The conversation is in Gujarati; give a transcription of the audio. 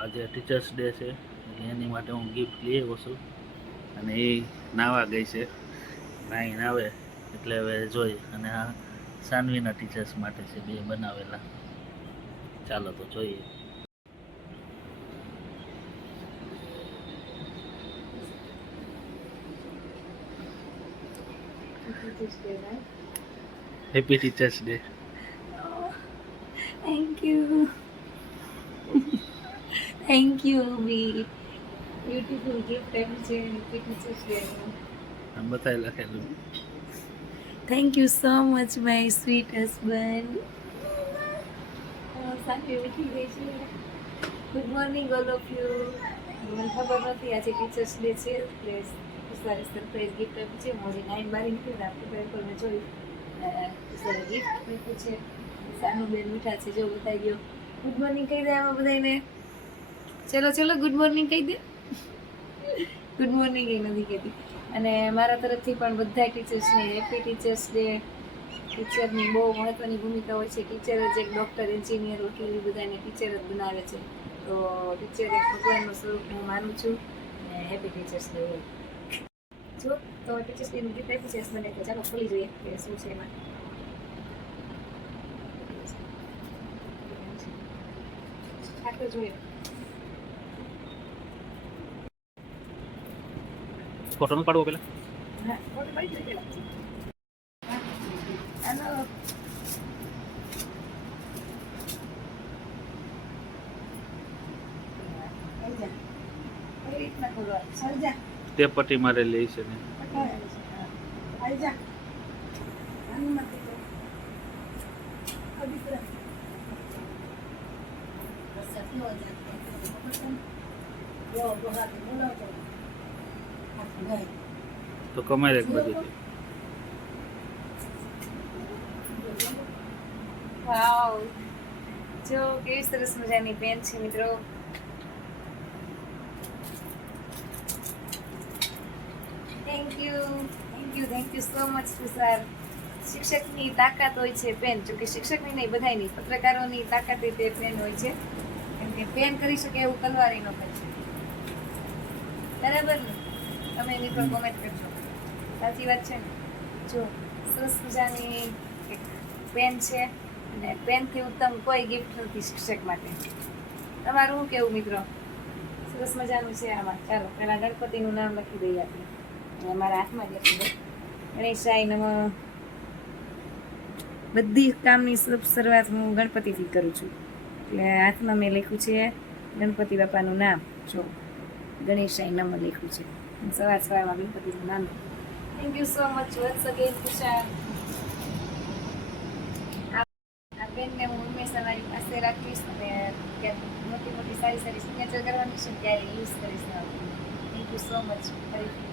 આજે ટીચર્સ ડે છે એની માટે હું ગિફ્ટ લઈ આવ્યો છું અને એ નાવા ગઈ છે. નાઈને આવે એટલે હવે જોઈ અને આ સાનવીના ટીચર્સ માટે છે બે બનાવેલા. ચાલો તો જોઈએ. Happy teachers day. Thank you. Thank you be beautiful gift એમ છે હેપી ટીચર્સ ડે. આમ બતાવી લખેલું. Thank you so much my sweet husband. સાંજે ઉઠી ગઈ છે. Good morning all of you. મને ખબર નથી આજે ટીચર્સ ડે છે એટલે સારી સરપ્રાઈઝ ગિફ્ટ આપી છે. હું હજી 9 બારી નીકળી આપણે પર મેં જોયું સારી ગિફ્ટ આપ્યું છે. સાનું બેન મીઠા છે જો બતાવી ગયો. ગુડ મોર્નિંગ કહી દે આમાં બધાને. ચલો ચલો ગુડ મોર્નિંગ કહી દે. ગુડ મોર્નિંગ એ નથી કહેતી. અને મારા તરફથી પણ બધા ટીચર્સને હેપી ટીચર્સ ડે. ટીચરની બહુ મહત્વની ભૂમિકા હોય છે. ટીચર જ એક ડૉક્ટર, એન્જિનિયર, વકીલ બધાને ટીચર જ બનાવે છે. તો ટીચર એક ભગવાનનું સ્વરૂપ હું માનું છું. અને હેપી ટીચર્સ ડે. જો તો ટીચર્સ ડેનું ગીફ્ટ આપ્યું છે હસબન્ડે, તો ચાલો ખોલી જોઈએ કે શું છે એમાં. આટલું જોઈએ. ફોટો નું પાડવો પેલા. હા ફોટો પાડી દે પેલા. હાલો તે પટ્ટી મારે લઈ છે ને. તો કમાઈ એક બધું. વાવ જો કેવી સરસ મજાની પેન છે મિત્રો. Thank you so much sir. શિક્ષકની તાકાત હોય છે પેન. જો કે શિક્ષકની નહીં બધાની, પત્રકારોની તાકાત તે પેન હોય છે. કેમ કે પેન કરી શકે એવું તલવારી નો કરી શકે. બરાબર ને? તમે એની પર કોમેન્ટ કરજો. સાચી વાત છે ને? જો સરસ મજાની એક પેન છે અને પેનથી ઉત્તમ કોઈ ગિફ્ટ નથી શિક્ષક માટે. તમારું શું કેવું મિત્રો? સરસ મજાનું છે આમાં. ચાલો પહેલાં ગણપતિનું નામ લખી દઈએ આપણે. મારા હાથમાં જ લખી દો. ગણેશાય નમઃ. બધી કામની શરૂઆત હું ગણપતિથી કરું છું. એટલે હાથમાં મેં લખ્યું છે ગણપતિ બાપાનું નામ. જો ગણેશાય નમઃ લખ્યું છે. સવારમાં ગણપતિનું નામ. Thank you so much once again Tushar. આ પેનને હું હંમેશા મારી પાસે રાખીશ અને મોટી મોટી સારી સિગ્નેચર કરવાની છે ત્યારે યુઝ કરીશ. થેન્ક યુ સો મચ ફરીથી.